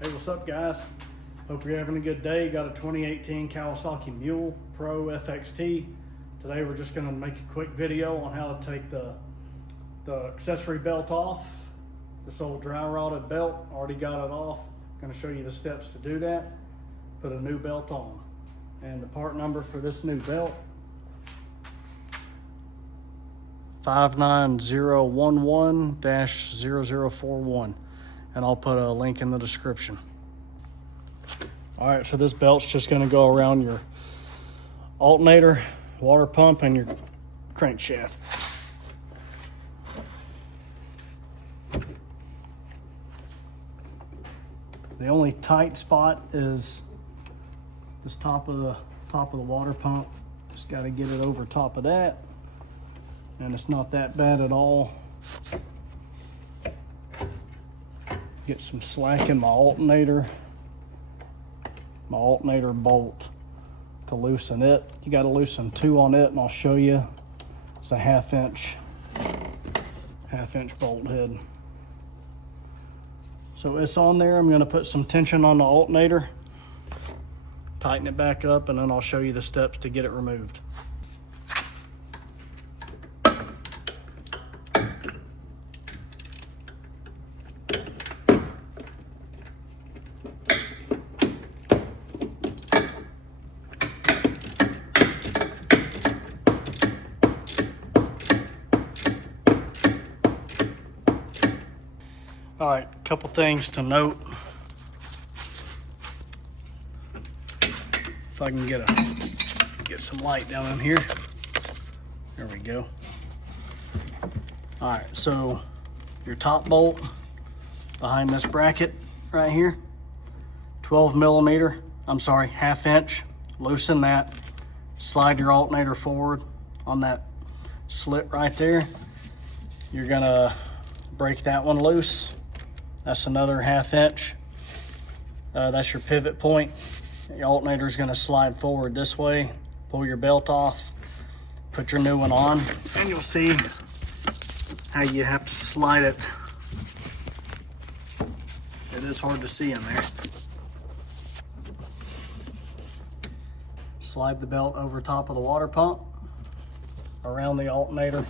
Hey, what's up, guys? Hope you're having a good day. Got a 2018 Kawasaki Mule Pro FXT. Today we're just going to make a quick video on how to take the accessory belt off. This old dry rotted belt, already got it off. Going to show you the steps to do that. Put a new belt on. And the part number for this new belt, 59011-0041. And I'll put a link in the description. All right, so this belt's just going to go around your alternator, water pump, and your crankshaft. The only tight spot is this top of the water pump. Just got to get it over top of that, and it's not that bad at all. Get some slack in my alternator bolt to loosen it. You got to loosen 2 on it, and I'll show you. It's a half inch bolt head. So it's on there. I'm going to put some tension on the alternator, tighten it back up, and then I'll show you the steps to get it removed. All right, couple things to note. If I can get some light down in here. There we go. All right, so your top bolt behind this bracket right here, 12 millimeter, half inch. Loosen that. Slide your alternator forward on that slit right there. You're gonna break that one loose. That's another half inch. That's your pivot point. Your alternator is going to slide forward this way. Pull your belt off, put your new one on, and you'll see how you have to slide it. It is hard to see in there. Slide the belt over top of the water pump, around the alternator,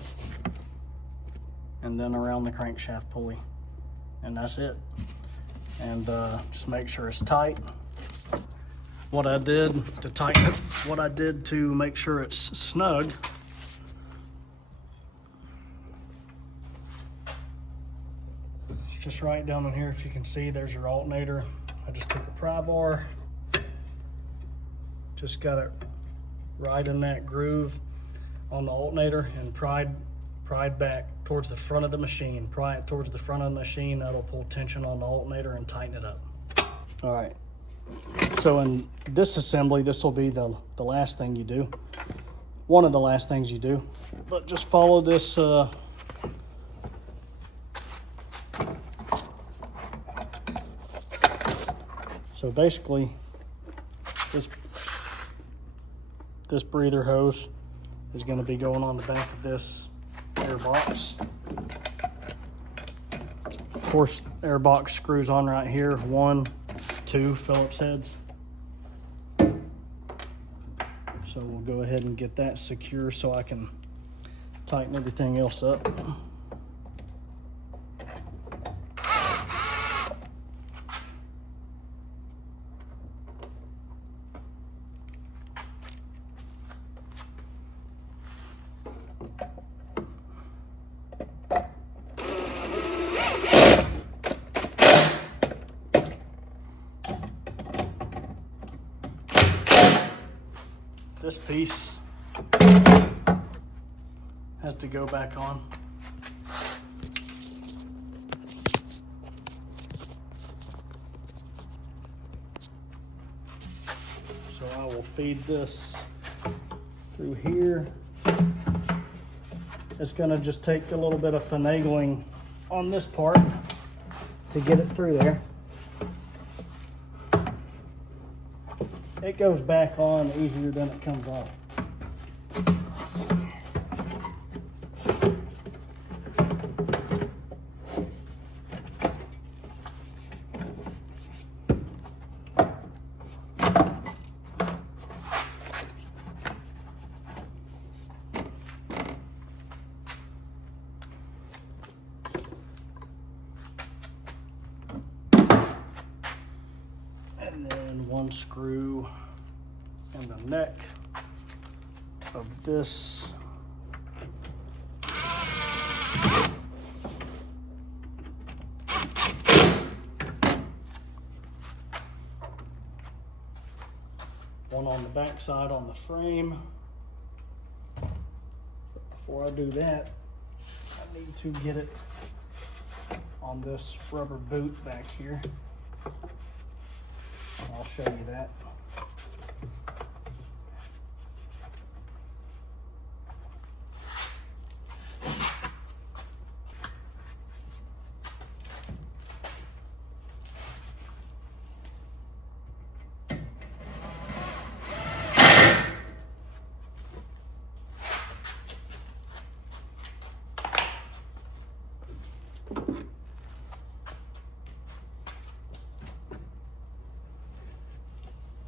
and then around the crankshaft pulley. And that's it. And just make sure it's tight. What I did to tighten it, what I did to make sure it's snug, it's just right down in here. If you can see, there's your alternator. I just took a pry bar, just got it right in that groove on the alternator, and pried back towards the front of the machine. Pry it towards the front of the machine. That'll pull tension on the alternator and tighten it up. All right. So in disassembly, this will be the last thing you do. One of the last things you do. But just follow this. So basically, this breather hose is going to be going on the back of this air box. Of course, air box screws on right here. 1, 2 Phillips heads. So we'll go ahead and get that secure so I can tighten everything else up. This piece has to go back on. So I will feed this through here. It's going to just take a little bit of finagling on this part to get it through there. It goes back on easier than it comes off. and one screw in the neck of this. One on the back side on the frame. But before I do that, I need to get it on this rubber boot back here. I'll show you that.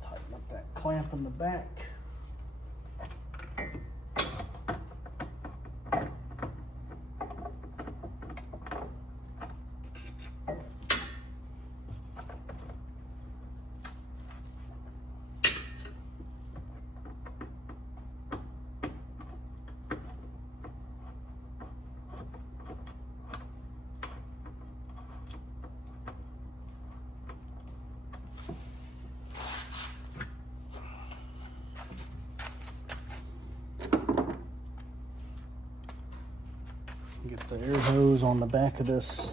Tighten up that clamp in the back. Get the air hose on the back of this.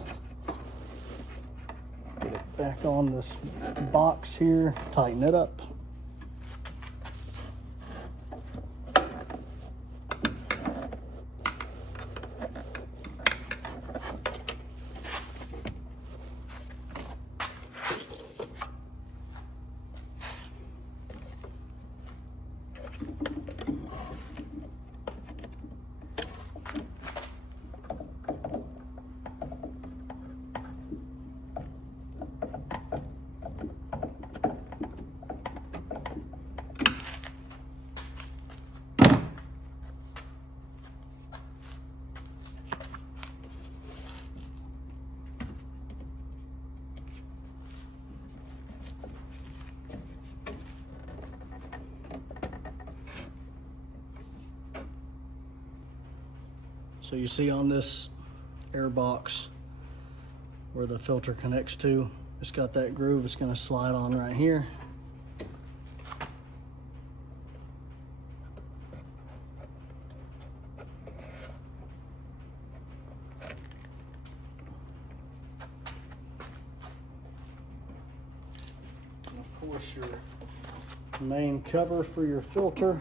Get it back on this box here. Tighten it up. So you see on this air box where the filter connects to, it's got that groove. It's going to slide on right here. And of course your main cover for your filter.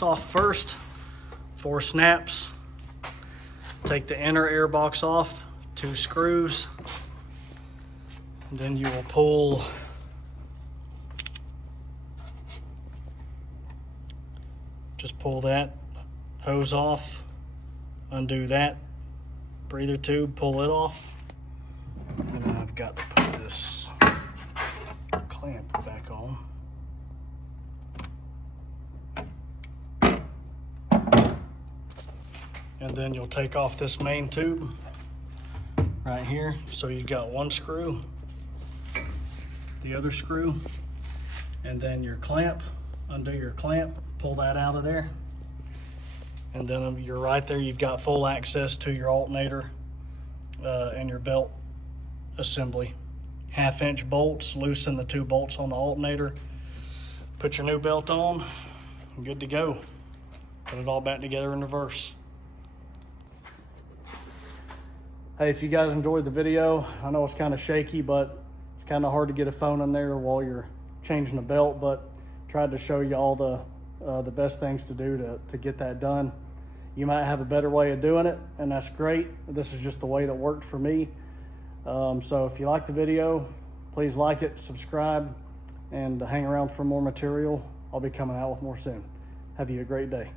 Off first, 4 snaps. Take the inner air box off, 2 screws, and then you will pull that hose off, undo that breather tube, pull it off, and then I've got to put this clamp back on. And then you'll take off this main tube right here. So you've got 1 screw, the other screw, and then your clamp. Undo your clamp, pull that out of there. And then you're right there, you've got full access to your alternator and your belt assembly. 1/2-inch bolts, loosen the 2 bolts on the alternator, put your new belt on, and good to go. Put it all back together in reverse. Hey, if you guys enjoyed the video, I know it's kind of shaky, but it's kind of hard to get a phone in there while you're changing the belt, but tried to show you all the best things to do to get that done. You might have a better way of doing it, and that's great. This is just the way that worked for me. So if you like the video, please like it, subscribe, and hang around for more material. I'll be coming out with more soon. Have you a great day.